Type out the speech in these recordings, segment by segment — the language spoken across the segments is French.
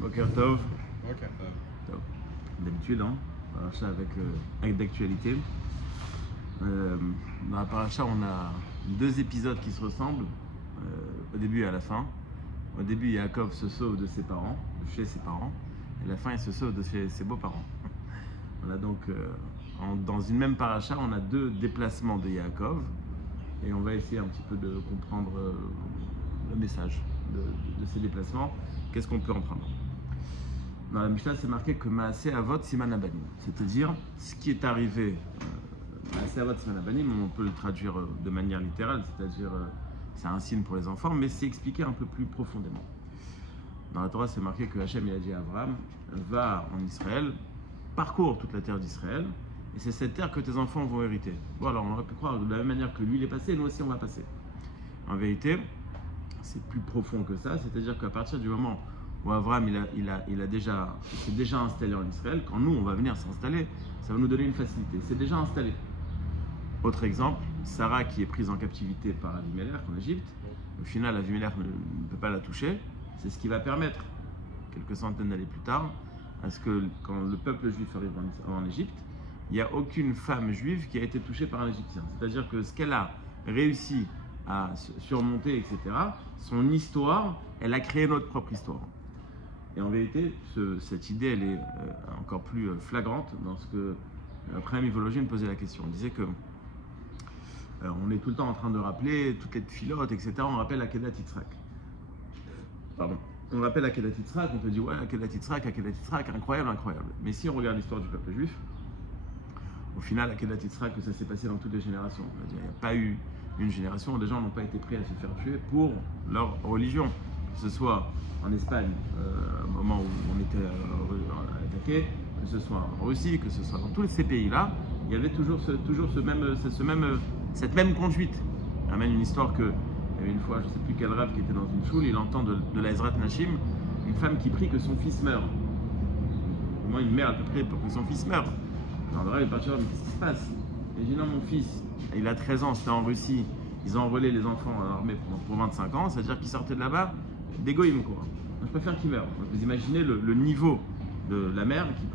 Boker Tov. Boker Tov. D'habitude, hein, paracha avec d'actualité. Dans la paracha, on a deux épisodes qui se ressemblent, au début et à la fin. Au début, Yaakov se sauve de ses parents, de chez ses parents, et à la fin, il se sauve de chez ses beaux-parents. Voilà, donc, dans une même paracha, on a deux déplacements de Yaakov, et on va essayer un petit peu de comprendre le message de ces déplacements. Qu'est-ce qu'on peut en prendre? Dans la Mishnah, c'est marqué que Maaseh Avot Siman Abanim, c'est-à-dire ce qui est arrivé. Maaseh Avot Siman Abanim, on peut le traduire de manière littérale, c'est-à-dire c'est un signe pour les enfants, mais c'est expliqué un peu plus profondément. Dans la Torah, c'est marqué que Hachem il a dit à Abraham, va en Israël, parcours toute la terre d'Israël, et c'est cette terre que tes enfants vont hériter. Bon, alors on aurait pu croire de la même manière que lui il est passé, nous aussi on va passer. En vérité, c'est plus profond que ça, c'est-à-dire qu'à partir du moment où Abraham s'est déjà installé en Israël, quand nous on va venir s'installer, ça va nous donner une facilité. C'est déjà installé. Autre exemple, Sarah qui est prise en captivité par Avimelech en Égypte, au final Avimelech ne peut pas la toucher, c'est ce qui va permettre, quelques centaines d'années plus tard, à ce que quand le peuple juif arrive en Égypte, il n'y a aucune femme juive qui a été touchée par un Égyptien. C'est-à-dire que ce qu'elle a réussi à surmonter, etc., son histoire, elle a créé notre propre histoire. Et en vérité, cette idée, elle est encore plus flagrante dans ce que après Mivologine posait la question. On disait que on est tout le temps en train de rappeler toutes les filotes, etc. On rappelle Akedat Yitzhak. Pardon. On rappelle Akedat Yitzhak, on te dit ouais, Akedat Yitzhak, incroyable, incroyable. Mais si on regarde l'histoire du peuple juif, au final, Akedat Yitzhak, ça s'est passé dans toutes les générations. Il n'y a pas eu une génération où des gens n'ont pas été prêts à se faire tuer pour leur religion. Que ce soit en Espagne, au moment où on était attaqué, que ce soit en Russie, que ce soit dans tous ces pays-là, il y avait toujours cette même conduite. Il ramène une histoire que, il y avait une fois, je ne sais plus quel rave qui était dans une choule, il entend de la Ezrat Nashim, une femme qui prie que son fils meure. Au moins une mère, elle peut prier pour que son fils meure. Alors le rave est parti voir, mais qu'est-ce qui se passe? Il dit non, mon fils, il a 13 ans, c'était en Russie, ils ont enrôlé les enfants à l'armée pour 25 ans, c'est-à-dire qu'ils sortaient de là-bas d'égoïme, quoi. Je préfère qu'il meure. Donc, vous imaginez le niveau de la mère qui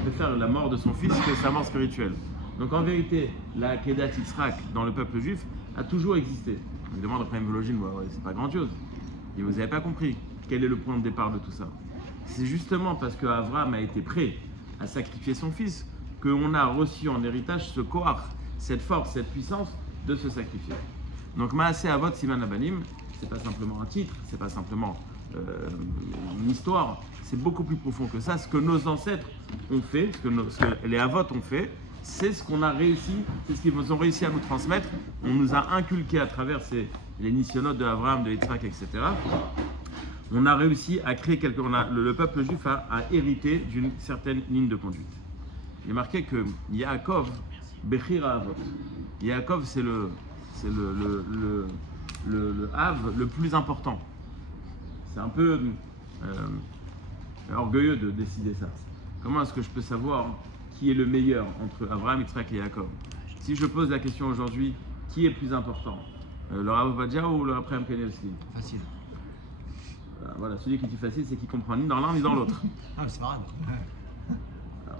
préfère la mort de son fils que sa mort spirituelle. Donc en vérité, la Kedat Yitzhak dans le peuple juif a toujours existé. On me demande après Mivologine, ouais, c'est pas grandiose. Et vous n'avez pas compris quel est le point de départ de tout ça. C'est justement parce qu'Abraham a été prêt à sacrifier son fils qu'on a reçu en héritage ce koach, cette force, cette puissance de se sacrifier. Donc Maaseh Avot Siman Abanim, c'est pas simplement un titre, c'est pas simplement une histoire, c'est beaucoup plus profond que ça. Ce que nos ancêtres ont fait, ce que les Avot ont fait, c'est ce qu'on a réussi, c'est ce qu'ils ont réussi à nous transmettre. On nous a inculqué à travers les nisyonotes de Abraham, de Yitzhak, etc. On a réussi à créer le peuple juif a hérité d'une certaine ligne de conduite. Il est marqué que Yaakov, Bechira Avot. Yaakov, c'est le Av le plus important. C'est un peu orgueilleux de décider ça. Comment est-ce que je peux savoir qui est le meilleur entre Abraham, Yitzhak et Yaakov? Si je pose la question aujourd'hui, qui est plus important, le Rav Ovadia ou le Abraham Kanievski? Facile. Voilà, celui qui dit facile, c'est qui comprend ni dans l'un ni dans l'autre. Ah, c'est marrant.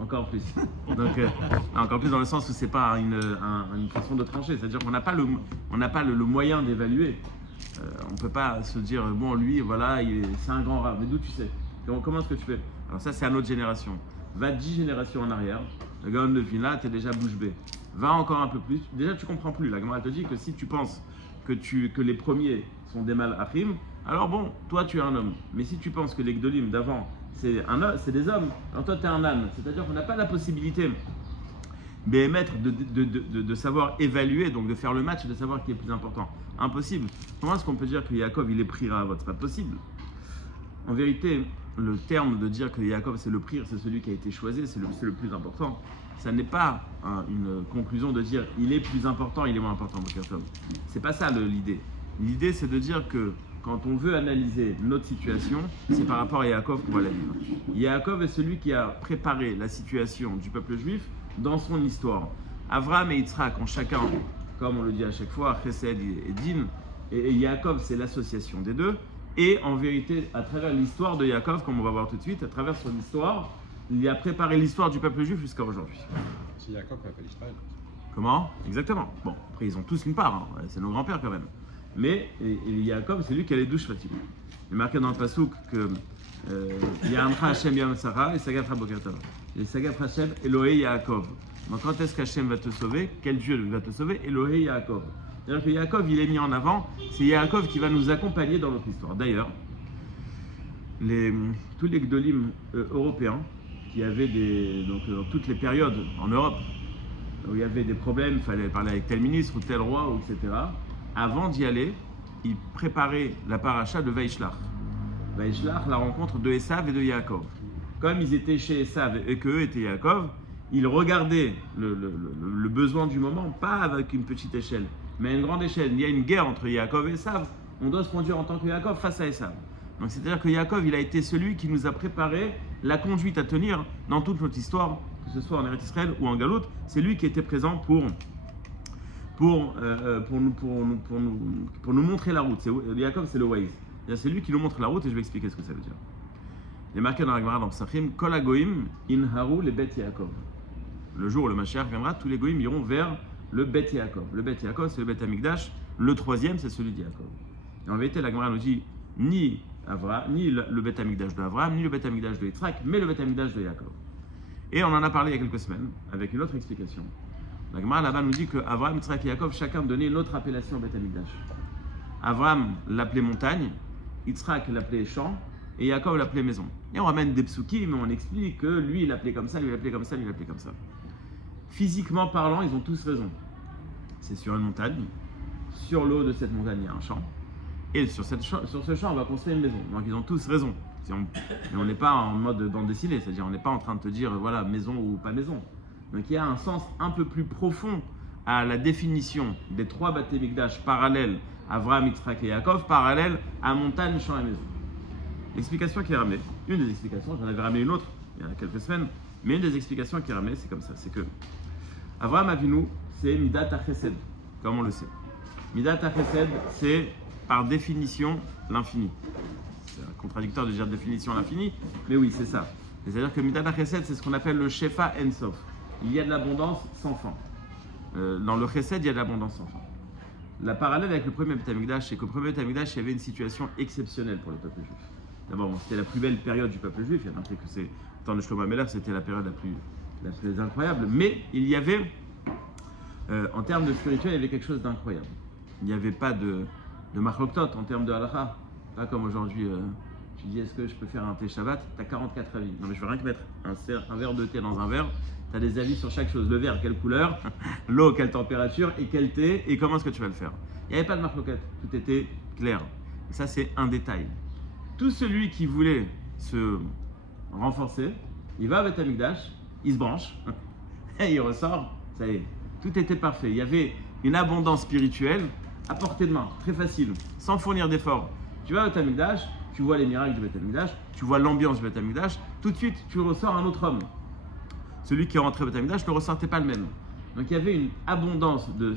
Encore plus. Donc, encore plus dans le sens où c'est pas une façon de trancher. C'est-à-dire qu'on n'a pas le moyen d'évaluer. On ne peut pas se dire, bon, lui, voilà, c'est un grand rave. Mais d'où tu sais? Comment est-ce que tu fais? Alors ça, c'est à notre génération. Va 10 générations en arrière. Le gars de là, tu es déjà bouche bée. Va encore un peu plus. Déjà, tu comprends plus. La Gemara te dit que si tu penses que les premiers sont des malachim, alors bon, toi, tu es un homme. Mais si tu penses que les gdolim d'avant, c'est des hommes, alors toi, tu es un âne. C'est-à-dire qu'on n'a pas la possibilité de savoir évaluer, donc de faire le match et de savoir qui est plus important. Impossible. Comment est-ce qu'on peut dire que Yaakov, il est prira à vote? C'est pas possible. En vérité, le terme de dire que Yaakov, c'est le prir, c'est celui qui a été choisi, c'est le plus important. Ça n'est pas une conclusion de dire il est plus important, il est moins important. C'est pas ça l'idée. L'idée, c'est de dire que quand on veut analyser notre situation, c'est par rapport à Yaakov qu'on va la vivre. Yaakov est celui qui a préparé la situation du peuple juif dans son histoire. Avraham et Yitzhak ont chacun, comme on le dit à chaque fois, Chesed et Din, et Yaakov, c'est l'association des deux. Et en vérité, à travers l'histoire de Yaakov, comme on va voir tout de suite, à travers son histoire, il a préparé l'histoire du peuple juif jusqu'à aujourd'hui. C'est Yaakov qui appelle Israël. Comment? Exactement. Bon, après ils ont tous une part, hein. C'est nos grands-pères quand même. Mais et Yaakov, c'est lui qui a les 12 Shvatim. Il est marqué dans le Passouk que Ya'amcha Hashem Yam Tzara et Sagafra Bokertov. Et Sagafra Hashem Elohei Yaakov. Donc quand est-ce qu'Hashem va te sauver? Quel Dieu va te sauver? Elohei Yaakov. C'est-à-dire que Yaakov, il est mis en avant. C'est Yaakov qui va nous accompagner dans notre histoire. D'ailleurs, tous les Gdolim européens qui avaient dans toutes les périodes en Europe, où il y avait des problèmes, il fallait parler avec tel ministre ou tel roi, etc. Avant d'y aller, ils préparaient la paracha de Vaishlach. Vaishlach, la rencontre de Esav et de Yaakov. Comme ils étaient chez Esav et qu'eux étaient Yaakov, ils regardaient le besoin du moment, pas avec une petite échelle, mais à une grande échelle. Il y a une guerre entre Yaakov et Esav. On doit se conduire en tant que Yaakov face à Esav. Donc c'est-à-dire que Yaakov, il a été celui qui nous a préparé la conduite à tenir dans toute notre histoire, que ce soit en Eretz Israël ou en Galoute. C'est lui qui était présent pour nous montrer la route. Yaakov, c'est le Waze. C'est lui qui nous montre la route et je vais expliquer ce que ça veut dire. Il est marqué dans la Gemara dans Psachim, Kol hagoyim inharu le Bet Yaakov. Le jour où le Mashiach viendra, tous les goyim iront vers le Bet Yaakov. Le Bet Yaakov, c'est le Bet Hamikdash. Le troisième, c'est celui de Yaakov. Et en vérité, la Gemara nous dit ni le Bet Hamikdash de Avraham, ni le Bet Hamikdash de Yitzhak, mais le Bet Hamikdash de Yaakov. Et on en a parlé il y a quelques semaines avec une autre explication. La Gemara là-bas nous dit que Avraham, Yitzhak et Yaakov, chacun donnait une autre appellation au Bet Hamikdash. Avraham l'appelait montagne, Yitzhak l'appelait champ, et Yaakov l'appelait maison. Et on ramène des psukim, mais on explique que lui il l'appelait comme ça, lui il l'appelait comme ça, lui il l'appelait comme ça. Physiquement parlant, ils ont tous raison. C'est sur une montagne, sur l'eau de cette montagne il y a un champ, et sur ce champ on va construire une maison. Donc ils ont tous raison. Mais on n'est pas en mode bande dessinée, c'est-à-dire on n'est pas en train de te dire voilà maison ou pas maison. Donc il y a un sens un peu plus profond à la définition des trois Bate Mikdash parallèles à Avraham, Yitzhak et Yaakov, parallèles à montagne, champ et maison. L'explication qui est ramenée, une des explications, j'en avais ramené une autre il y a quelques semaines, mais une des explications qui est ramenée, c'est comme ça, c'est que Avraham Avinu, c'est Midat HaChesed, comme on le sait. Midat HaChesed, c'est par définition l'infini. C'est contradictoire de dire définition l'infini, mais oui, c'est ça. C'est-à-dire que Midat HaChesed, c'est ce qu'on appelle le Shefa En-Sof. Il y a de l'abondance sans fin. Dans le Chesed, il y a de l'abondance sans fin. La parallèle avec le premier Beth Amikdash, c'est qu'au premier Beth Amikdash, il y avait une situation exceptionnelle pour le peuple juif. D'abord, c'était la plus belle période du peuple juif. Il y a un truc que c'est, au temps de Shlomo HaMelech, c'était la période la plus incroyable. Mais il y avait, en termes de spirituel, il y avait quelque chose d'incroyable. Il n'y avait pas de machloktot en termes de halakha. Pas comme aujourd'hui, tu dis est-ce que je peux faire un thé Shabbat? Tu as 44 avis. Non, mais je ne veux rien que mettre un verre de thé dans un verre. Tu as des avis sur chaque chose. Le verre, quelle couleur, l'eau, quelle température, et quel thé, et comment est-ce que tu vas le faire. Il n'y avait pas de marloquette, tout était clair. Et ça, c'est un détail. Tout celui qui voulait se renforcer, il va à Beth Amikdash, il se branche, et il ressort, ça y est, tout était parfait. Il y avait une abondance spirituelle à portée de main, très facile, sans fournir d'efforts. Tu vas à Beth Amikdash, tu vois les miracles du Beth Amikdash, tu vois l'ambiance du Beth Amikdash, tout de suite, tu ressors un autre homme. Celui qui est rentré au Beth Amikdash ne ressortait pas le même. Donc il y avait une abondance de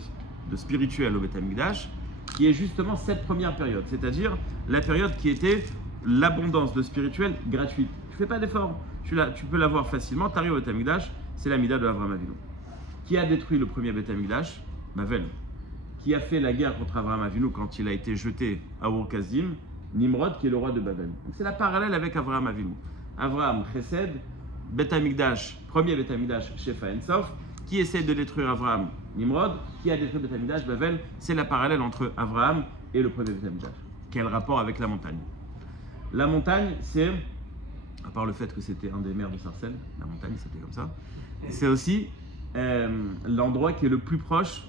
spirituel au Beth Amikdash qui est justement cette première période, c'est-à-dire la période qui était l'abondance de spirituel gratuite. Tu ne fais pas d'effort, tu peux l'avoir facilement, tu arrives au Beth Amikdash, c'est la Mida de Avraham Avinu. Qui a détruit le premier Beth Amikdash? Bavel. Qui a fait la guerre contre Avraham Avinu quand il a été jeté à Ur-Kasdim? Nimrod, qui est le roi de Babel. C'est la parallèle avec Avraham Avinu. Avraham, Chesed, Beth Amikdash, premier Beth Amikdash, Shefa En-Sof, qui essaie de détruire Avraham, Nimrod, qui a détruit Beth Amikdash, Babel. C'est la parallèle entre Avraham et le premier Beth Amikdash. Quel rapport avec la montagne? La montagne, c'est, à part le fait que c'était un des maires de Sarcelles, la montagne c'était comme ça, c'est aussi l'endroit qui est le plus proche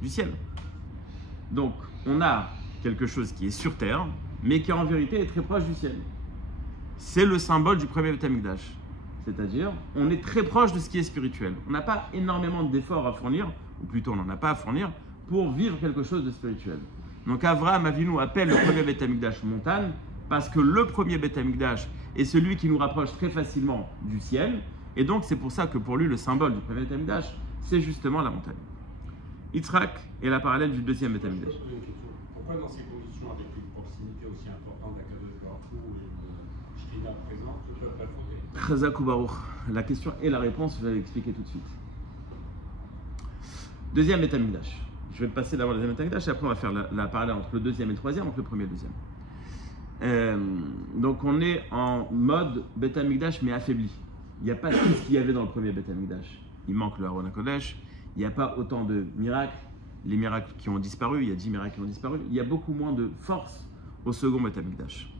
du ciel. Donc, on a quelque chose qui est sur terre, mais qui en vérité est très proche du ciel. C'est le symbole du premier Beth Amikdash. C'est-à-dire, on est très proche de ce qui est spirituel. On n'a pas énormément d'efforts à fournir, ou plutôt on n'en a pas à fournir, pour vivre quelque chose de spirituel. Donc Avraham Avinu appelle le premier Beth Amikdash montagne, parce que le premier Beth Amikdash est celui qui nous rapproche très facilement du ciel, et donc c'est pour ça que pour lui, le symbole du premier Beth Amikdash, c'est justement la montagne. Yitzhak est la parallèle du deuxième Beth Amikdash. Pourquoi dans ces conditions avec une proximité aussi importante d'Akadosh Baruch Hu et de Shekhinah présente, le peuple a fondé. Chazak ou Baruch. La question et la réponse, je vais l'expliquer tout de suite. Deuxième Beth Amikdash. Je vais passer d'abord le deuxième Beth Amikdash et après on va faire la parallèle entre le deuxième et le troisième, entre le premier et le deuxième. Donc on est en mode Beth Amikdash mais affaibli. Il n'y a pas tout ce qu'il y avait dans le premier Beth Amikdash. Il manque le Aron HaKodesh. Il n'y a pas autant de miracles. Les miracles qui ont disparu, il y a 10 miracles qui ont disparu. Il y a beaucoup moins de force au second Beth Amikdash.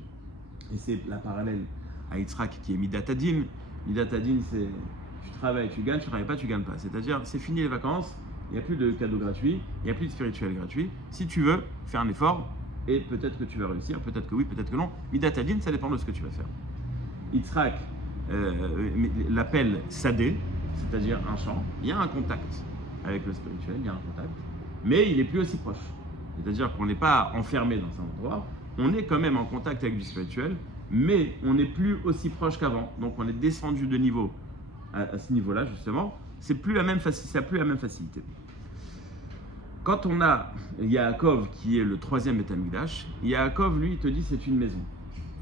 Et c'est la parallèle à Yitzhak qui est Midat Hadin. Midat Hadin, c'est tu travailles, tu gagnes, tu ne travailles pas, tu ne gagnes pas. C'est-à-dire, c'est fini les vacances, il n'y a plus de cadeaux gratuits, il n'y a plus de spirituel gratuit. Si tu veux, fais un effort et peut-être que tu vas réussir, peut-être que oui, peut-être que non. Midat Hadin, ça dépend de ce que tu vas faire. Yitzhak l'appelle Sadé, c'est-à-dire un champ. Il y a un contact avec le spirituel, il y a un contact, mais il n'est plus aussi proche. C'est-à-dire qu'on n'est pas enfermé dans un endroit, on est quand même en contact avec du spirituel, mais on n'est plus aussi proche qu'avant. Donc on est descendu de niveau à ce niveau-là, justement. Ça n'a plus la même facilité. Quand on a Yaakov, qui est le troisième Beth Amikdash, Yaakov, lui, il te dit c'est une maison.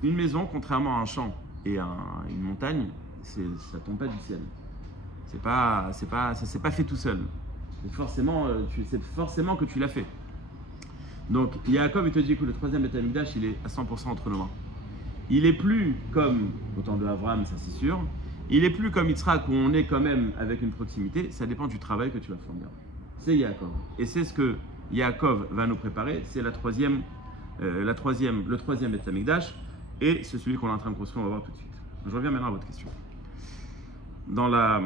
Une maison, contrairement à un champ et à une montagne, ça ne tombe pas du ciel. Ça s'est pas fait tout seul. C'est forcément que tu l'as fait. Donc Yaakov, il te dit que le troisième Beth Amikdash, il est à 100% entre nos mains. Il est plus comme au temps de Abraham, ça c'est sûr. Il est plus comme Yitzhak où on est quand même avec une proximité. Ça dépend du travail que tu vas fournir. C'est Yaakov. Et c'est ce que Yaakov va nous préparer. C'est le troisième Beth Amikdash. Et c'est celui qu'on est en train de construire, on va voir tout de suite. Je reviens maintenant à votre question. Dans la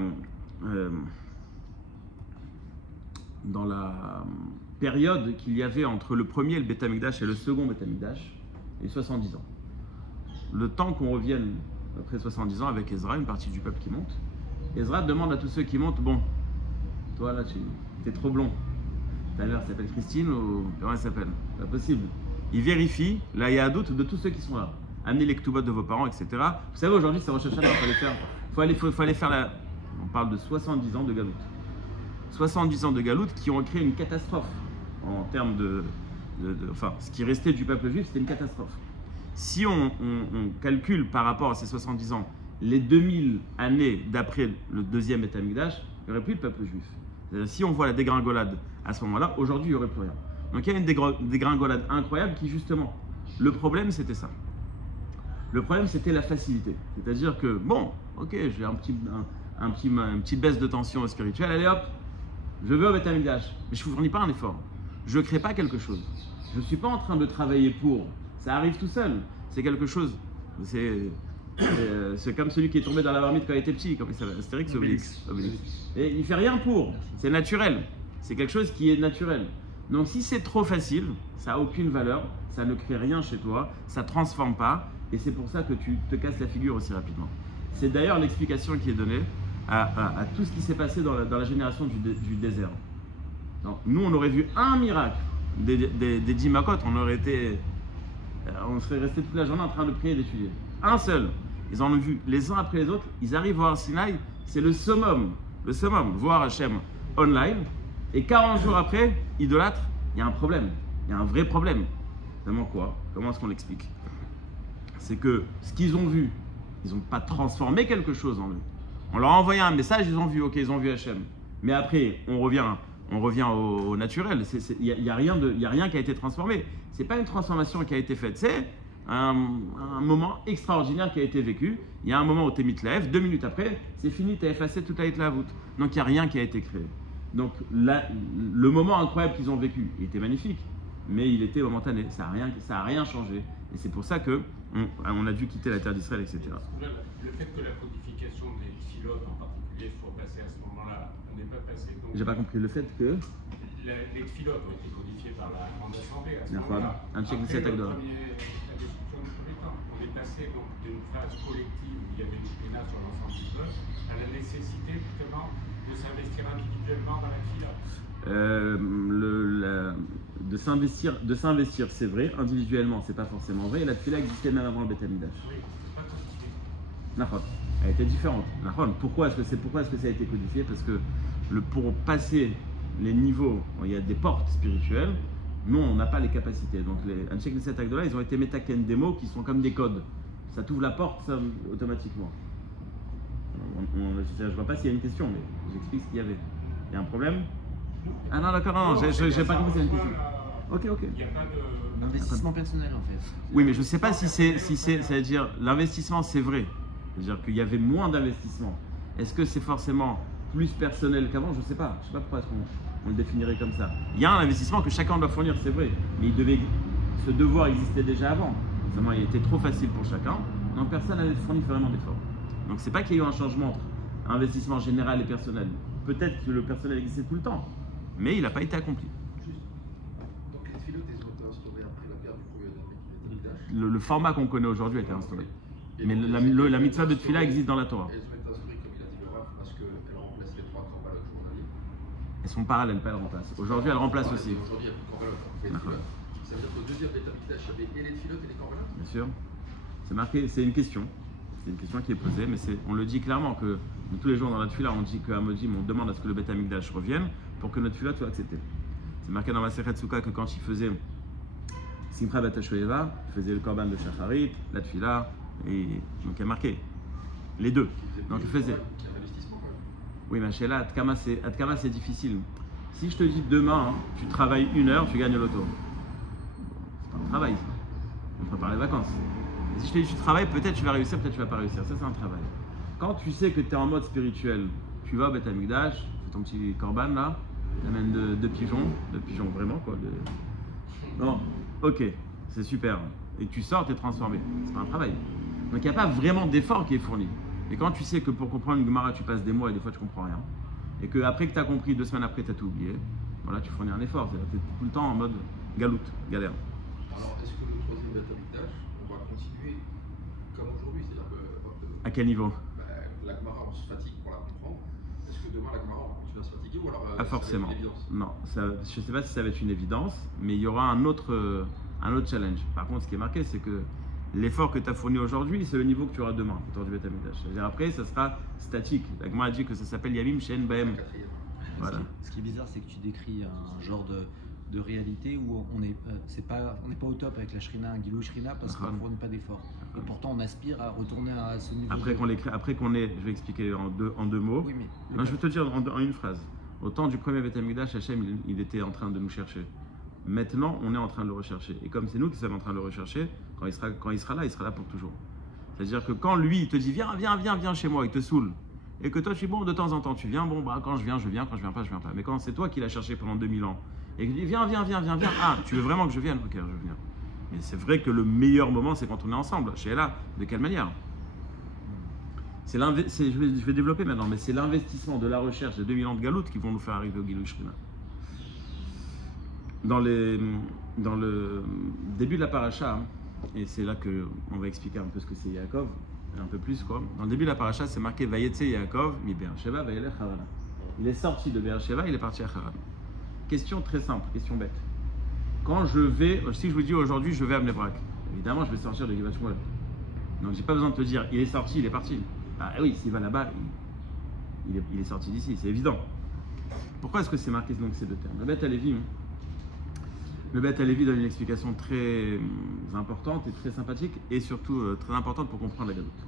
période qu'il y avait entre le premier le Beth Amikdash et le second Beth Amikdash, il y a 70 ans. Le temps qu'on revienne après 70 ans avec Ezra, une partie du peuple qui monte, Ezra demande à tous ceux qui montent, bon, toi là tu es trop blond, ta mère s'appelle Christine ou comment elle s'appelle? Pas possible. Il vérifie la yahadout de tous ceux qui sont là. Amenez les ktubot de vos parents, etc. Vous savez, aujourd'hui, c'est Rosh Hashanah, il faut aller faire on parle de 70 ans de galoute. 70 ans de galoute qui ont créé une catastrophe en termes enfin, ce qui restait du peuple juif, c'était une catastrophe. Si on calcule par rapport à ces 70 ans, les 2000 années d'après le deuxième Beth Amikdash, il n'y aurait plus de peuple juif. Si on voit la dégringolade à ce moment-là, aujourd'hui, il n'y aurait plus rien. Donc il y a une dégringolade incroyable qui, justement, le problème, c'était ça. Le problème, c'était la facilité. C'est-à-dire que, bon, ok, j'ai une petite baisse de tension spirituelle, allez hop, je vais au Beth Amikdash, mais je ne fournis pas un effort. Je ne crée pas quelque chose. Je ne suis pas en train de travailler pour. Ça arrive tout seul. C'est quelque chose. C'est comme celui qui est tombé dans la marmite quand il était petit, comme il s'appelle, Astérix ou Obélix. Et il ne fait rien pour. C'est naturel. C'est quelque chose qui est naturel. Donc si c'est trop facile, ça n'a aucune valeur, ça ne crée rien chez toi, ça ne transforme pas, et c'est pour ça que tu te casses la figure aussi rapidement. C'est d'ailleurs l'explication qui est donnée à tout ce qui s'est passé dans la génération du désert. Donc, nous, on aurait vu un miracle des 10 Makot, on serait resté toute la journée en train de prier et d'étudier. Un seul. Ils en ont vu les uns après les autres, ils arrivent voir Sinaï, c'est le summum, voir Hachem online, et 40 jours après, idolâtre, il y a un problème, il y a un vrai problème. Vraiment quoi? Comment est-ce qu'on l'explique? C'est que ce qu'ils ont vu, ils n'ont pas transformé quelque chose en eux. On leur a envoyé un message, ils ont vu, ok, ils ont vu Hachem. Mais après, on revient au naturel. Il n'y a rien qui a été transformé. Ce n'est pas une transformation qui a été faite. C'est un moment extraordinaire qui a été vécu. Il y a un moment où tu es mitlaef, 2 minutes après, c'est fini, tu as effacé toute la hitlavut. Donc il n'y a rien qui a été créé. Donc le moment incroyable qu'ils ont vécu, il était magnifique, mais il était momentané. Ça n'a rien changé. Et c'est pour ça qu'on a dû quitter la terre d'Israël, etc. Le fait que la codification des philotes en particulier soit passée à ce moment-là, on n'est pas passé. J'ai pas compris le fait que. Les philotes ont été codifiées par la Grande Assemblée à ce moment-là. Un check de cette acte. La destruction du premier temps. On est passé donc d'une phase collective où il y avait une pénale sur l'ensemble du peuple à la nécessité justement de s'investir individuellement dans la philote. De s'investir, c'est vrai. Individuellement, c'est pas forcément vrai. Et la tefila existait même avant le Beth Amikdash. Oui, c'est pas codifié. D'accord. Elle était différente. Pourquoi est-ce que ça a été codifié? Parce que pour passer les niveaux, il y a des portes spirituelles. Nous, on n'a pas les capacités. Donc les Anshe Knesset Agdola, ils ont été métaken des mots qui sont comme des codes. Ça t'ouvre la porte ça, automatiquement. Je ne vois pas s'il y a une question, mais j'explique ce qu'il y avait. Il y a un problème? Ah non, d'accord, non, j'ai pas compris s'il y a une question. Ok. Il n'y a pas de... L'investissement personnel en fait. Oui, mais je ne sais pas si c'est, c'est-à-dire l'investissement, c'est vrai. C'est-à-dire qu'il y avait moins d'investissement. Est-ce que c'est forcément plus personnel qu'avant? Je ne sais pas. Je ne sais pas pourquoi est-ce qu'on le définirait comme ça. Il y a un investissement que chacun doit fournir, c'est vrai. Mais ce devoir existait déjà avant. Seulement, il était trop facile pour chacun. Donc personne n'avait fourni vraiment d'efforts. Donc c'est pas qu'il y a eu un changement entre investissement général et personnel. Peut-être que le personnel existait tout le temps, mais il n'a pas été accompli. Juste. Donc les filotes, ils ont été instaurés après la guerre du premier Mikdash. Le format qu'on connaît aujourd'hui a été instauré. Et Mais donc, la mitzvah de Tfila existe dans la Torah. Elles ont été instaurées, comme il a dit le Rav, parce qu'elles remplacent les 3 campagnes journaliers. Elles sont parallèles, pas elles remplacent. Aujourd'hui, elles remplacent aussi. Aujourd'hui, il y a plus de campagnes. Ça veut dire qu'au deuxième Beth Amikdash, il y avait et les filotes et les campagnes. Bien sûr. C'est marqué, c'est une question. C'est une question qui est posée, mais on le dit clairement que tous les jours dans la Tfila, on dit qu'à Modim, on demande à ce que le Beth Amikdash revienne pour que notre Tfila soit acceptée. C'est marqué dans la Sechet Souka que quand il faisait Simcha Bat HaShoeva, il faisait le Korban de Shacharit, la Tfila, et donc il y a marqué les deux. Donc il faisait. Il y a un investissement quand même. Oui, mais chez là, Atkama c'est difficile. Si je te dis demain, tu travailles 1 heure, tu gagnes l'auto. C'est pas un travail, ça. On prépare les vacances. Et si je te dis tu travailles, peut-être tu vas réussir, peut-être tu vas pas réussir. Ça, c'est un travail. Quand tu sais que tu es en mode spirituel, tu vas au Beth Amikdash, tu fais ton petit korban là, tu amènes deux pigeons vraiment quoi. Non, ok, c'est super. Et tu sors, tu es transformé. C'est pas un travail. Donc il n'y a pas vraiment d'effort qui est fourni. Et quand tu sais que pour comprendre une Gemara, tu passes des mois et des fois tu comprends rien, et que après que tu as compris, 2 semaines après, tu as tout oublié, voilà, tu fournis un effort. Tu es tout le temps en mode galoute, galère. Alors, est-ce que le troisième Beth Amikdash, on va continuer comme aujourd'hui? C'est-à-dire que À quel niveau? la Gemara, on se fatigue pour la comprendre. Est-ce que demain, la Gemara, on va continuer à se fatiguer ou alors Pas forcément. ça va être une évidence? Non, je ne sais pas si ça va être une évidence, mais il y aura un autre challenge. Par contre, ce qui est marqué, c'est que l'effort que tu as fourni aujourd'hui, c'est le niveau que tu auras demain autour du Beth Amikdash. C'est-à-dire après, ça sera statique. La Gemara a dit que ça s'appelle Yamim Shen Bahem. Quatrième. Voilà. Ce qui est bizarre, c'est que tu décris un genre de réalité où on n'est pas au top avec la Shrina, un Gilou Shrina, parce qu'on ne fournit pas d'efforts. Et pourtant, on aspire à retourner à ce niveau. Après qu'on ait, je vais expliquer en deux mots. Oui, mais Non, je vais te dire en une phrase. Au temps du premier Beth Amikdash, Hachem, il était en train de nous chercher. Maintenant, on est en train de le rechercher. Et comme c'est nous qui sommes en train de le rechercher, quand il sera là pour toujours. C'est-à-dire que quand lui, il te dit viens chez moi, il te saoule. Et que toi, tu dis bon, de temps en temps, tu viens, bon, bah, quand je viens, quand je viens pas, je viens pas. Mais quand c'est toi qui l'as cherché pendant 2000 ans, et que tu dis viens, ah, tu veux vraiment que je vienne? Ok, je viens. Mais c'est vrai que le meilleur moment, c'est quand on est ensemble. Chez là, de quelle manière? Je vais développer maintenant, mais c'est l'investissement de la recherche des 2000 ans de galoute qui vont nous faire arriver au Gilui Shrina. Dans le début de la paracha, et c'est là qu'on va expliquer un peu ce que c'est Yaakov, un peu plus quoi. Dans le début de la paracha, c'est marqué Vayetse Yaakov mi Be'er-Sheva vayelech Harana. Il est sorti de Be'er-Sheva, il est parti à Haran. Question très simple, question bête. Si je vous dis aujourd'hui je vais à Bnei Brak, évidemment je vais sortir de Givat Shmuel. Donc j'ai pas besoin de te dire il est sorti, il est parti. Ah oui, s'il va là-bas, il est sorti d'ici, c'est évident. Pourquoi est-ce que c'est marqué donc ces deux termes? Le Beth Halevi donne une explication très importante et très sympathique et surtout très importante pour comprendre la galoute.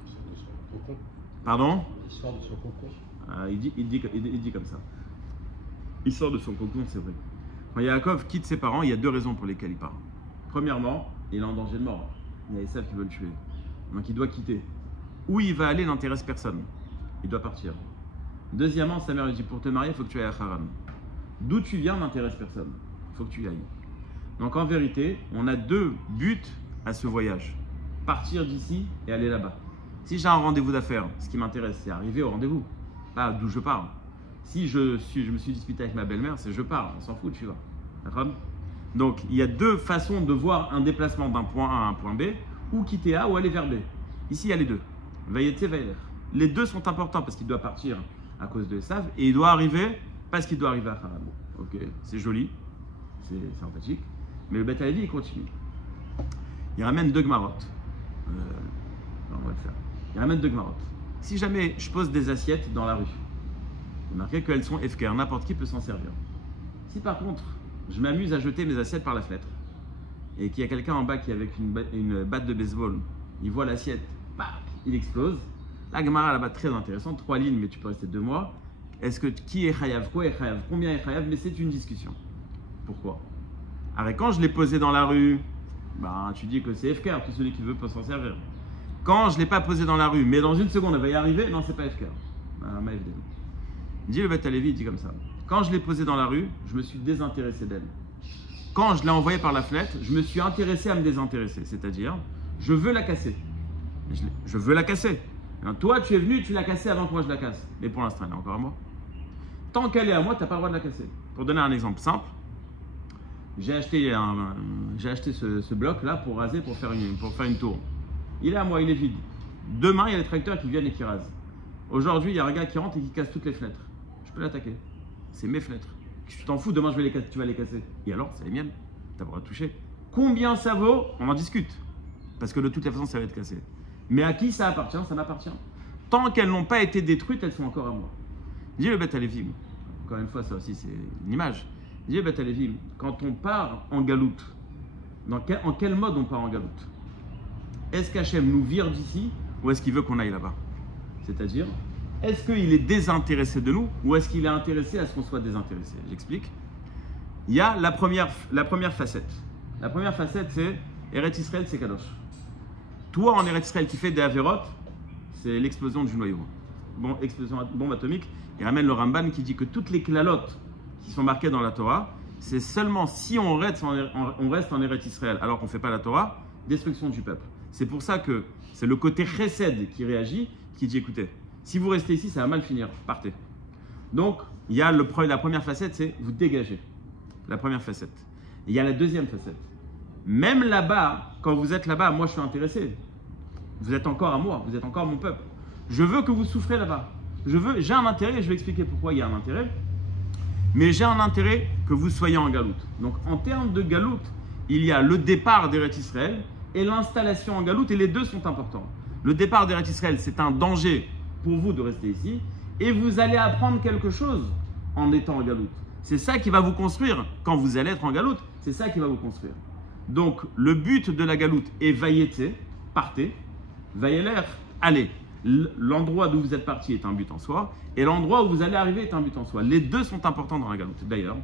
Pardon? Il sort de son cocon. Il dit comme ça. Il sort de son cocon, c'est vrai. Quand Yaakov quitte ses parents, il y a 2 raisons pour lesquelles il part. Premièrement, il est en danger de mort. Il y a Esav qui veut le tuer. Donc il doit quitter. Où il va aller n'intéresse personne. Il doit partir. Deuxièmement, sa mère lui dit pour te marier, il faut que tu ailles à Haran. D'où tu viens n'intéresse personne. Il faut que tu y ailles. Donc en vérité, on a 2 buts à ce voyage. Partir d'ici et aller là-bas. Si j'ai un rendez-vous d'affaires, ce qui m'intéresse, c'est arriver au rendez-vous. Pas d'où je pars. Si je me suis disputé avec ma belle-mère, c'est je pars. On s'en fout, tu vas. D'accord? Donc il y a 2 façons de voir un déplacement d'un point A à un point B, ou quitter A ou aller vers B. Ici, il y a les 2. Vayetse, vayelech. Les 2 sont importants parce qu'il doit partir à cause de Esav et il doit arriver parce qu'il doit arriver à Haran. Ok, c'est joli, c'est sympathique. Mais le Beth Halevi, il continue. Il ramène 2 Gemarot. On va le faire. Il ramène 2 Gemarot. Si jamais je pose des assiettes dans la rue, il est marqué qu'elles sont FKR, n'importe qui peut s'en servir. Si par contre, je m'amuse à jeter mes assiettes par la fenêtre et qu'il y a quelqu'un en bas qui avec une batte de baseball, il voit l'assiette, il explose. La Gemara là-bas très intéressante, 3 lignes mais tu peux rester 2 mois. Est-ce que qui est chayav, quoi est chayav, combien est chayav, mais c'est une discussion. Pourquoi? Alors quand je l'ai posé dans la rue, tu dis que c'est FKR, tout celui qui veut peut s'en servir. Quand je ne l'ai pas posé dans la rue, mais dans une seconde elle va y arriver, non c'est pas FKR. Dit le Beth Alevi, il dit comme ça. Quand je l'ai posé dans la rue, je me suis désintéressé d'elle. Quand je l'ai envoyée par la fenêtre, je me suis intéressé à me désintéresser. C'est-à-dire, je veux la casser. Je veux la casser. Alors, toi, tu es venu, tu l'as cassée avant que moi je la casse. Mais pour l'instant, elle est encore à moi. Tant qu'elle est à moi, tu n'as pas le droit de la casser. Pour donner un exemple simple, j'ai acheté ce bloc-là pour raser, pour faire une tour. Il est à moi, il est vide. Demain, il y a des tracteurs qui viennent et qui rasent. Aujourd'hui, il y a un gars qui rentre et qui casse toutes les fenêtres. Je peux l'attaquer. C'est mes fenêtres. Tu t'en fous, demain tu vas les casser. Et alors, c'est les miennes. Tu n'as pas le droit de toucher. Combien ça vaut? On en discute. Parce que de toutes les façons, ça va être cassé. Mais à qui ça appartient? Ça m'appartient. Tant qu'elles n'ont pas été détruites, elles sont encore à moi. Dis le Beth Alevi. Encore une fois, ça aussi, c'est une image. Dis le Beth Alevi. Quand on part en galoute, en quel mode on part en galoute? Est-ce qu'Hachem nous vire d'ici ou est-ce qu'il veut qu'on aille là-bas? C'est-à-dire, est-ce qu'il est désintéressé de nous ou est-ce qu'il est intéressé à ce qu'on soit désintéressé? J'explique. Il y a la première facette. La première facette, c'est Eretz Israël, c'est Kadosh. Toi, en Eretz Israël qui fait des Averot, c'est l'explosion du noyau. Explosion bombe atomique. Il ramène le Ramban qui dit que toutes les klalotes qui sont marquées dans la Torah, c'est seulement si on reste en Eretz Israël alors qu'on ne fait pas la Torah, destruction du peuple. C'est pour ça que c'est le côté chesed qui réagit, qui dit écoutez, si vous restez ici, ça va mal finir, partez. Donc, il y a la première facette, c'est vous dégagez. La première facette. Et il y a la deuxième facette. Même là-bas, quand vous êtes là-bas, moi je suis intéressé. Vous êtes encore à moi, vous êtes encore mon peuple. Je veux que vous souffrez là-bas. J'ai un intérêt, et je vais expliquer pourquoi il y a un intérêt. Mais j'ai un intérêt que vous soyez en galoute. Donc, en termes de galoute, il y a le départ d'Eretz Israël et l'installation en galoute, et les deux sont importants. Le départ d'Eretz Israël, c'est un danger pour vous de rester ici, et vous allez apprendre quelque chose en étant en galoute. C'est ça qui va vous construire quand vous allez être en galoute. C'est ça qui va vous construire. Donc, le but de la galoute est vayetse, partez, vayeler, allez. L'endroit d'où vous êtes parti est un but en soi, et l'endroit où vous allez arriver est un but en soi. Les deux sont importants dans la galoute. D'ailleurs,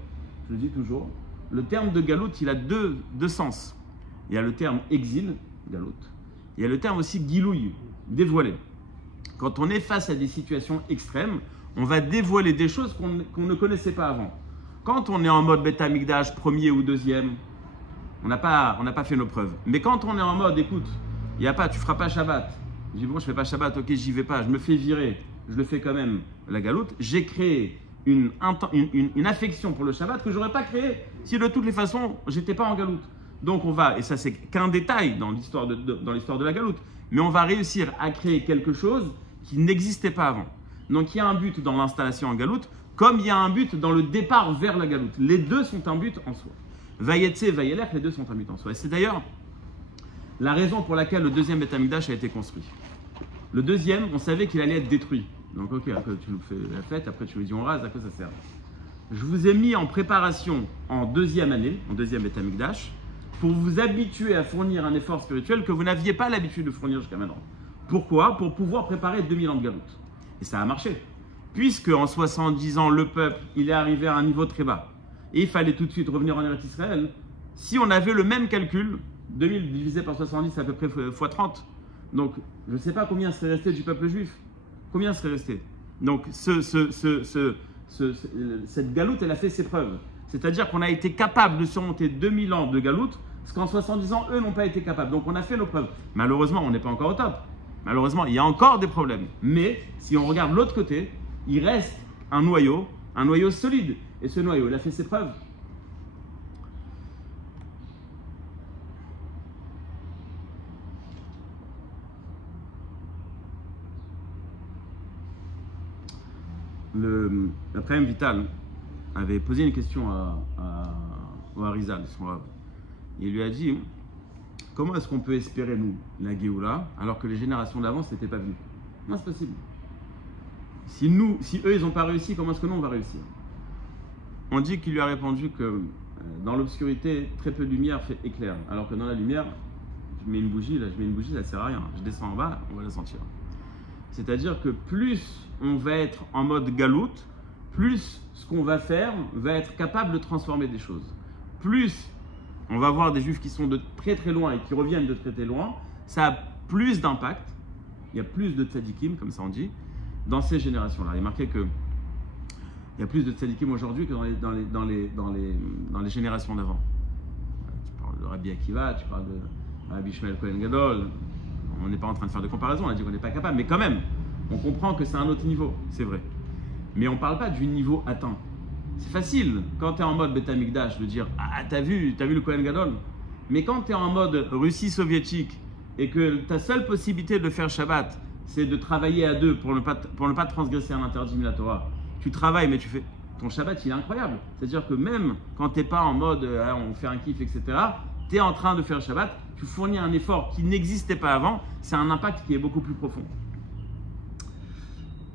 je le dis toujours, le terme de galoute, il a deux sens. Il y a le terme exil, galoute. Il y a le terme aussi gilouï, dévoiler. Quand on est face à des situations extrêmes, on va dévoiler des choses qu'on ne connaissait pas avant. Quand on est en mode Beth Amikdash, premier ou deuxième, on n'a pas fait nos preuves. Mais quand on est en mode, écoute, il y a pas, tu feras pas Shabbat. Je dis bon, je fais pas Shabbat, ok, j'y vais pas, je me fais virer, je le fais quand même, la galoute. J'ai créé une affection pour le Shabbat que j'aurais pas créé si de toutes les façons, j'étais pas en galoute. Donc on va, et ça c'est qu'un détail dans l'histoire de la galoute, mais on va réussir à créer quelque chose qui n'existait pas avant. Donc il y a un but dans l'installation en galoute, comme il y a un but dans le départ vers la galoute. Les deux sont un but en soi. Vayetse et Vayeler, les deux sont un but en soi. Et c'est d'ailleurs la raison pour laquelle le deuxième Beth Amikdash a été construit. Le deuxième, on savait qu'il allait être détruit. Donc ok, après tu nous fais la fête, après tu nous dis on rase, à quoi ça sert? Je vous ai mis en préparation en deuxième année, en deuxième Beth Amikdash, pour vous habituer à fournir un effort spirituel que vous n'aviez pas l'habitude de fournir jusqu'à maintenant. Pourquoi? Pour pouvoir préparer 2000 ans de galoute. Et ça a marché. Puisque en 70 ans, le peuple, il est arrivé à un niveau très bas. Et il fallait tout de suite revenir en Eretz Israël. Si on avait le même calcul, 2000 divisé par 70, c'est à peu près x 30. Donc, je ne sais pas combien serait resté du peuple juif. Combien serait resté? Donc, cette galoute, elle a fait ses preuves. C'est-à-dire qu'on a été capable de surmonter 2000 ans de galoute, parce qu'en 70 ans, eux n'ont pas été capables. Donc, on a fait nos preuves. Malheureusement, on n'est pas encore au top. Malheureusement, il y a encore des problèmes. Mais, si on regarde l'autre côté, il reste un noyau solide. Et ce noyau, il a fait ses preuves. La Prem Vital avait posé une question au Harizal, son Rav. Il lui a dit, comment est-ce qu'on peut espérer, nous, la Géoula, alors que les générations d'avant, ce n'était pas venu? Non, c'est possible. Si eux, ils n'ont pas réussi, comment est-ce que nous, on va réussir? On dit qu'il lui a répondu que Dans l'obscurité, très peu de lumière fait éclair. Alors que dans la lumière, je mets une bougie, ça ne sert à rien. Je descends en bas, on va la sentir. C'est-à-dire que plus on va être en mode galoute, plus ce qu'on va faire va être capable de transformer des choses. Plus on va voir des juifs qui sont de très très loin et qui reviennent de très très loin, ça a plus d'impact, il y a plus de tzadikim, comme ça on dit, dans ces générations-là. Il est marqué que il y a plus de tzadikim aujourd'hui que dans les générations d'avant. Tu parles de Rabbi Akiva, tu parles de Rabbi Shmuel Kohen Gadol. On n'est pas en train de faire de comparaison, on a dit qu'on n'est pas capable, mais quand même, on comprend que c'est un autre niveau, c'est vrai. Mais on ne parle pas du niveau atteint. C'est facile, quand tu es en mode Beth Amikdash, de dire « Ah, t'as vu le Kohen Gadol ?» Mais quand tu es en mode Russie soviétique et que ta seule possibilité de faire Shabbat, c'est de travailler à deux pour ne pas transgresser un interdit de la Torah, tu travailles, mais tu fais... Ton Shabbat, il est incroyable. C'est-à-dire que même quand tu n'es pas en mode on fait un kiff, etc., tu es en train de faire Shabbat, tu fournis un effort qui n'existait pas avant, c'est un impact qui est beaucoup plus profond.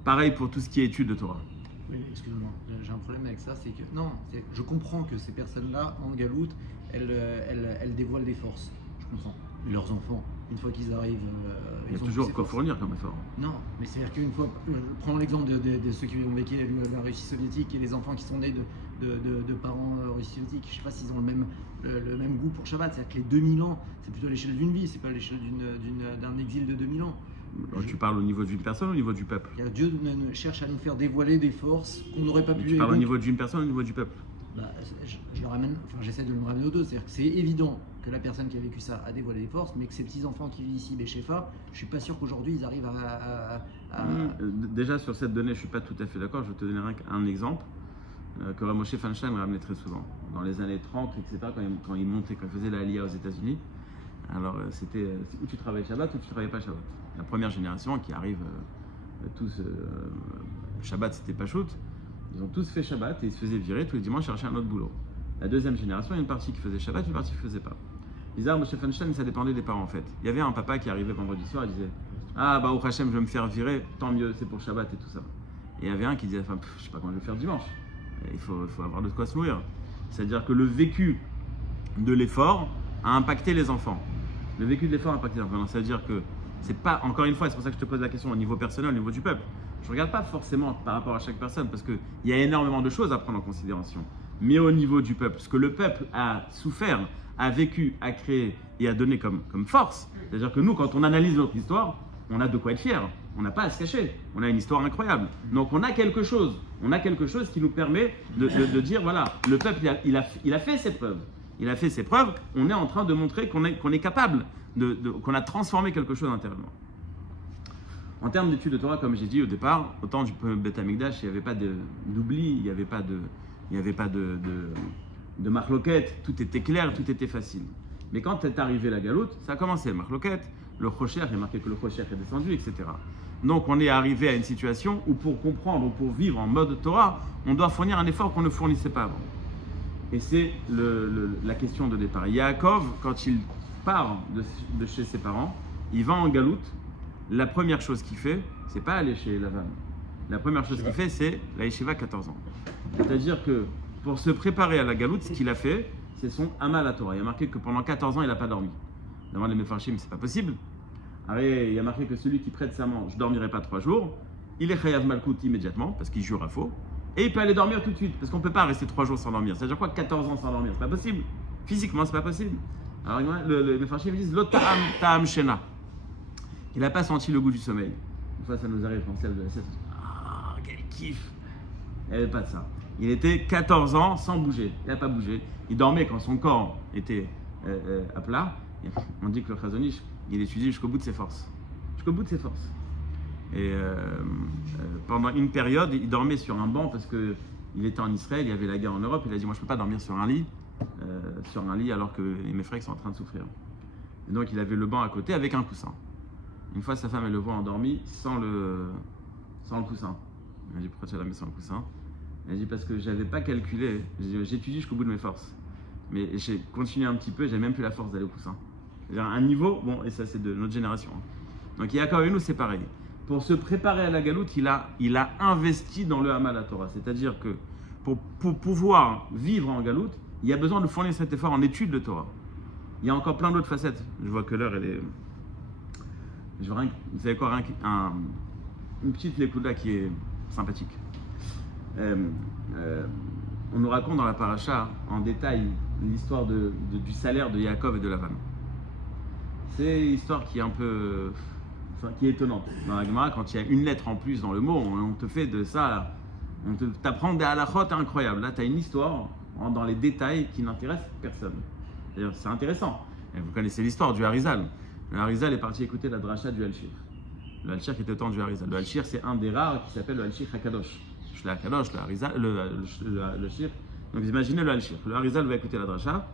Pareil pour tout ce qui est étude de Torah. Oui, excuse-moi, j'ai un problème avec ça, c'est que je comprends que ces personnes-là, en galoute, elles dévoilent des forces. Je comprends. Mais leurs enfants, une fois qu'ils arrivent, il y a toujours quoi fournir comme effort. Non, mais c'est-à-dire qu'une fois, prends l'exemple de ceux qui ont vécu la Russie soviétique et les enfants qui sont nés de parents russes soviétiques. Je ne sais pas s'ils ont le même goût pour Shabbat. C'est-à-dire que les 2000 ans, c'est plutôt à l'échelle d'une vie, c'est pas à l'échelle d'un exil de 2000 ans. Tu parles au niveau d'une personne ou au niveau du peuple? Dieu cherche à nous faire dévoiler des forces qu'on n'aurait pas pu. Tu parles au niveau d'une personne ou au niveau du peuple? J'essaie de le ramener aux deux. C'est-à-dire que c'est évident que la personne qui a vécu ça a dévoilé des forces, mais que ces petits-enfants qui vivent ici, Béchefa, je ne suis pas sûr qu'aujourd'hui ils arrivent à... Déjà sur cette donnée, je ne suis pas tout à fait d'accord. Je vais te donner un exemple que Moshe Feinstein ramenait très souvent. Dans les années 30, etc., quand il montait, quand il faisait la Aliyah aux États-Unis, alors c'était où tu travailles Shabbat ou tu ne travaillais pas Shabbat. La première génération qui arrive tous, Shabbat c'était pas shoot, ils ont tous fait Shabbat et ils se faisaient virer tous les dimanches chercher un autre boulot. La deuxième génération, il y a une partie qui faisait Shabbat, une partie qui ne faisait pas. Bizarre, Moshe Feinstein, ça dépendait des parents en fait. Il y avait un papa qui arrivait vendredi soir, il disait ah bah au Hachem je vais me faire virer, tant mieux, c'est pour Shabbat et tout ça. Et il y avait un qui disait enfin, je sais pas comment je vais faire dimanche, il faut avoir de quoi se nourrir. C'est-à-dire que le vécu de l'effort a impacté les enfants. Le vécu de l'effort a impacté les enfants. Ça veut dire que c'est pas, encore une fois, c'est pour ça que je te pose la question au niveau personnel, au niveau du peuple. Je ne regarde pas forcément par rapport à chaque personne parce qu'il y a énormément de choses à prendre en considération. Mais au niveau du peuple, ce que le peuple a souffert, a vécu, a créé et a donné comme force, c'est-à-dire que nous, quand on analyse notre histoire, on a de quoi être fier. On n'a pas à se cacher. On a une histoire incroyable. Donc on a quelque chose. On a quelque chose qui nous permet de dire voilà, le peuple, il a fait ses preuves. Il a fait ses preuves. On est en train de montrer qu'on est capable, qu'on a transformé quelque chose intérieurement. En termes d'études de Torah, comme j'ai dit au départ, au temps du Beth Amikdash, il n'y avait pas d'oubli, il n'y avait pas de marloquette, tout était clair, tout était facile. Mais quand est arrivé la galoute, ça a commencé le marloquette, le rocher, il y a marqué que le rocher est descendu, etc. Donc on est arrivé à une situation où pour comprendre, ou pour vivre en mode Torah, on doit fournir un effort qu'on ne fournissait pas avant. Et c'est la question de départ. Yaakov, quand il part de chez ses parents, il va en galoute. La première chose qu'il fait, c'est pas aller chez Lavan. La première chose qu'il fait, c'est la yeshiva 14 ans. C'est-à-dire que pour se préparer à la galoute, ce qu'il a fait, c'est son Amal à Torah. Il y a marqué que pendant 14 ans, il n'a pas dormi. Devant les Mefarshim, c'est pas possible. Après, il y a marqué que celui qui prête serment, je ne dormirai pas 3 jours, il est Chayav Malkout immédiatement, parce qu'il jure à faux. Et il peut aller dormir tout de suite, parce qu'on ne peut pas rester 3 jours sans dormir. C'est-à-dire quoi 14 ans sans dormir? C'est pas possible. Physiquement, c'est pas possible. Alors, les Mefarshim disent Lo ta'am shena. Il n'a pas senti le goût du sommeil. Une fois, ça nous arrive quand celle de la sieste. Ah, quel kiff! Il n'y avait pas de ça. Il était 14 ans sans bouger. Il n'a pas bougé. Il dormait quand son corps était à plat. On dit que le Chazon Ish, il étudie jusqu'au bout de ses forces. Jusqu'au bout de ses forces. Et pendant une période, il dormait sur un banc parce qu'il était en Israël, il y avait la guerre en Europe. Il a dit, moi je ne peux pas dormir sur un lit alors que mes frères sont en train de souffrir. Et donc il avait le banc à côté avec un coussin. Une fois, sa femme, elle le voit endormi sans le coussin. Elle a dit, pourquoi tu l'as mis sans le coussin? Elle a dit, parce que je n'avais pas calculé. J'étudie jusqu'au bout de mes forces. Mais j'ai continué un petit peu, j'avais même plus la force d'aller au coussin. C'est-à-dire un niveau, bon, et ça c'est de notre génération. Donc Yaakov Avinu, c'est pareil. Pour se préparer à la galoute, il a investi dans le Hamal à Torah. C'est-à-dire que pour pouvoir vivre en galoute, il y a besoin de fournir cet effort en étude de Torah. Il y a encore plein d'autres facettes. Je vois que l'heure, elle est... Vous savez quoi, une petite Nekuda qui est sympathique. On nous raconte dans la paracha en détail l'histoire du salaire de Yaakov et de Lavan. C'est une histoire qui est un peu... qui est étonnante. Dans la Gemara, quand il y a une lettre en plus dans le mot, on te fait de ça... On t'apprend des halakhot incroyables. Là, tu as une histoire dans les détails qui n'intéressent personne. D'ailleurs, c'est intéressant. Et vous connaissez l'histoire du Harizal. Le Harizal est parti écouter la dracha du Al-Shir. Le Al-Shir qui était au temps du Harizal. Le Al-Shir, c'est un des rares qui s'appelle le Al-Shir Hakadosh. Le Hakadosh, le Harizal, le Shir. Donc, vous imaginez le Al-Shir. Le Harizal va écouter la dracha.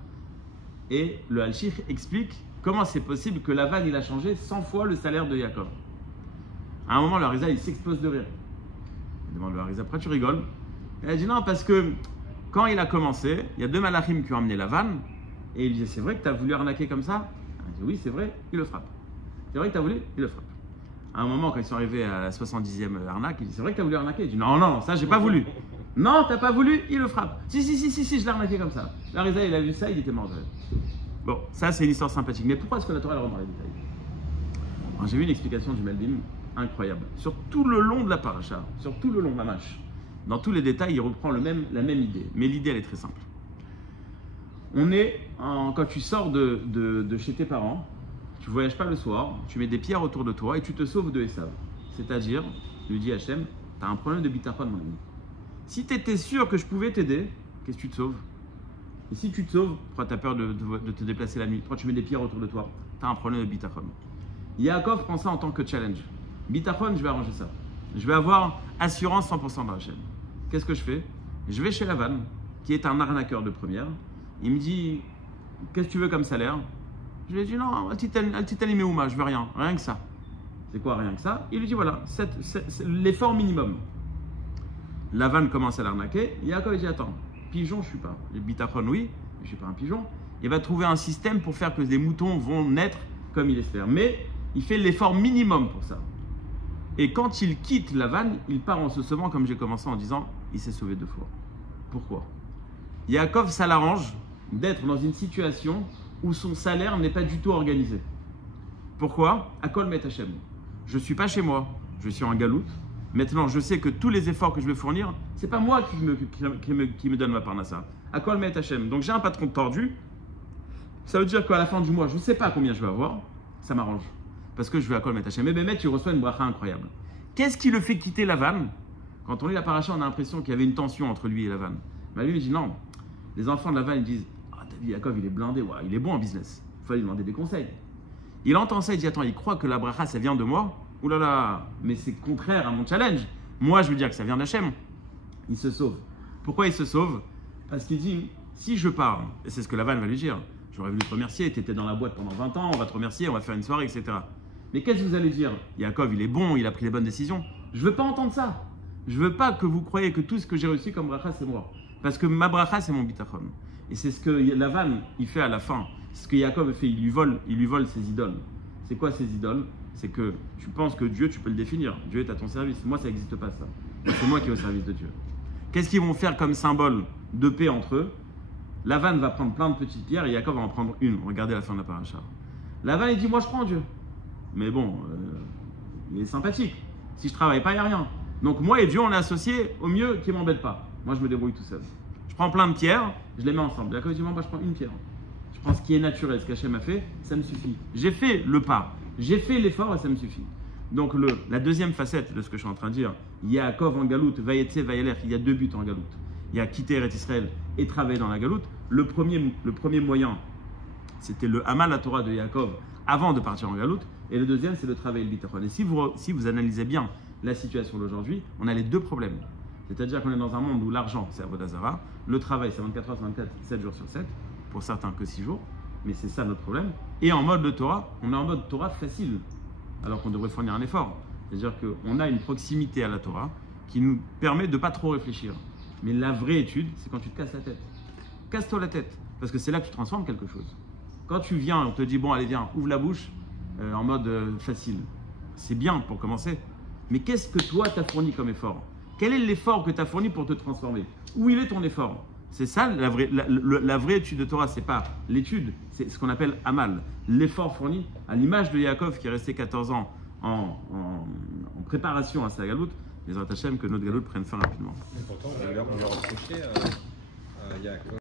Et le Al-Shir explique comment c'est possible que Lavan, il a changé 100 fois le salaire de Yaakov. À un moment, le Harizal, il s'explose de rire. Il demande le Harizal, pourquoi tu rigoles? Il a dit non, parce que quand il a commencé, il y a deux malachim qui ont amené Lavan, et il dit c'est vrai que tu as voulu arnaquer comme ça? Il dit oui, c'est vrai, il le frappe. C'est vrai que tu as voulu? Il le frappe. À un moment, quand ils sont arrivés à la 70e arnaque, il dit c'est vrai que tu as voulu arnaquer? Il dit non, ça j'ai pas voulu. Non, t'as pas voulu? Il le frappe. Si, je l'ai arnaqué comme ça. Le Harizal, il a vu ça, il était mort. Bon, ça c'est une histoire sympathique. Mais pourquoi est-ce que la Torah elle rentre dans les détails? Alors, j'ai vu une explication du Melvin incroyable. Sur tout le long de la paracha, sur tout le long de la mâche, dans tous les détails, il reprend la même idée. Mais l'idée, elle est très simple. Quand tu sors de chez tes parents, tu ne voyages pas le soir, tu mets des pierres autour de toi et tu te sauves de Esav. C'est-à-dire, lui dit Hachem, tu as un problème de bitachon, mon ami. Si tu étais sûr que je pouvais t'aider, qu'est-ce que tu te sauves? Et si tu te sauves, pourquoi tu as peur de te déplacer la nuit? Pourquoi tu mets des pierres autour de toi? Tu as un problème de bitachon. Yaakov prend ça en tant que challenge. Bitachon, je vais arranger ça. Je vais avoir assurance 100% dans Hachem. Qu'est-ce que je fais? Je vais chez Lavan, qui est un arnaqueur de première. Il me dit, qu'est-ce que tu veux comme salaire? Je lui ai dit, non, Al-Titali-Meouma, je veux rien que ça. C'est quoi rien que ça? Il lui dit, voilà, c'est l'effort minimum. Lavan commence à l'arnaquer. Yaakov il dit, attends, pigeon, je suis pas. Le bitachon, oui, mais je suis pas un pigeon. Il va trouver un système pour faire que les moutons vont naître comme il espère. Mais il fait l'effort minimum pour ça. Et quand il quitte Lavan, il part en se sauvant, comme j'ai commencé en disant, il s'est sauvé 2 fois. Pourquoi? Yaakov, ça l'arrange d'être dans une situation où son salaire n'est pas du tout organisé. Pourquoi? Akol met Hachem. Je ne suis pas chez moi, je suis en galoute. Maintenant, je sais que tous les efforts que je vais fournir, ce n'est pas moi qui me donne ma parnassa. Akol met Hachem. Donc j'ai un patron tordu. Ça veut dire qu'à la fin du mois, je ne sais pas combien je vais avoir. Ça m'arrange. Parce que je vais Akol met Hachem. Mais Bémet, tu reçois une bracha incroyable. Qu'est-ce qui le fait quitter Lavan? Quand on lit la paracha, on a l'impression qu'il y avait une tension entre lui et Lavan. Mais lui, il dit non. Les enfants de Lavan, ils disent, ah, t'as vu, Yaakov, il est blindé, ouais, il est bon en business. Il faut lui demander des conseils. Il entend ça, il dit, attends, il croit que la bracha, ça vient de moi? Ouh là là, mais c'est contraire à mon challenge. Moi, je veux dire que ça vient d'Hachem. Il se sauve. Pourquoi il se sauve? Parce qu'il dit, si je pars, et c'est ce que Lavan va lui dire, j'aurais voulu te remercier, tu étais dans la boîte pendant 20 ans, on va te remercier, on va faire une soirée, etc. Mais qu'est-ce que vous allez dire? Yaakov, il est bon, il a pris les bonnes décisions. Je ne veux pas entendre ça. Je ne veux pas que vous croyez que tout ce que j'ai reçu comme bracha, c'est moi. Parce que ma bracha, c'est mon bitachon. Et c'est ce que Lavan, il fait à la fin. C'est ce que Yaakov fait, il lui vole ses idoles. C'est quoi ces idoles? C'est que tu penses que Dieu, tu peux le définir. Dieu est à ton service. Moi, ça n'existe pas ça. C'est moi qui est au service de Dieu. Qu'est-ce qu'ils vont faire comme symbole de paix entre eux? Lavan va prendre plein de petites pierres et Yaakov va en prendre une. Regardez la fin de la paracha. Lavan, il dit, moi, je prends Dieu. Mais bon, il est sympathique. Si je travaille pas, il n'y a rien. Donc moi et Dieu, on est associés au mieux qu'il ne m'embête pas. Moi, je me débrouille tout seul. Je prends plein de pierres, je les mets ensemble. Yaakov dit, moi, je prends une pierre. Je prends ce qui est naturel, ce qu'Hachem a fait, ça me suffit. J'ai fait le pas, j'ai fait l'effort et ça me suffit. Donc la deuxième facette de ce que je suis en train de dire, Yaakov en galoute, Vayetse, Vayeler, il y a 2 buts en galoute. Il y a quitter Eretz Israël et travailler dans la galoute. Le premier moyen, c'était le Hamal la Torah de Yaakov avant de partir en galoute. Et le deuxième, c'est le travail le bitachon. Et si vous analysez bien la situation d'aujourd'hui, on a les 2 problèmes. C'est-à-dire qu'on est dans un monde où l'argent, c'est Avodah Zarah, le travail, c'est 24 heures sur 24, 7 jours sur 7, pour certains que 6 jours, mais c'est ça notre problème. Et en mode de Torah, on est en mode Torah facile, alors qu'on devrait fournir un effort. C'est-à-dire qu'on a une proximité à la Torah qui nous permet de ne pas trop réfléchir. Mais la vraie étude, c'est quand tu te casses la tête. Casse-toi la tête, parce que c'est là que tu transformes quelque chose. Quand tu viens, on te dit, bon, allez, viens, ouvre la bouche, en mode facile. C'est bien pour commencer. Mais qu'est-ce que toi, tu as fourni comme effort? Quel est l'effort que tu as fourni pour te transformer? Où il est ton effort? C'est ça la vraie étude de Torah, c'est pas l'étude, c'est ce qu'on appelle Amal, l'effort fourni à l'image de Yaakov qui est resté 14 ans en préparation à sa galoute. Les Hashem que notre galoute prenne fin rapidement. Et pourtant, on lui a reproché à Yaakov.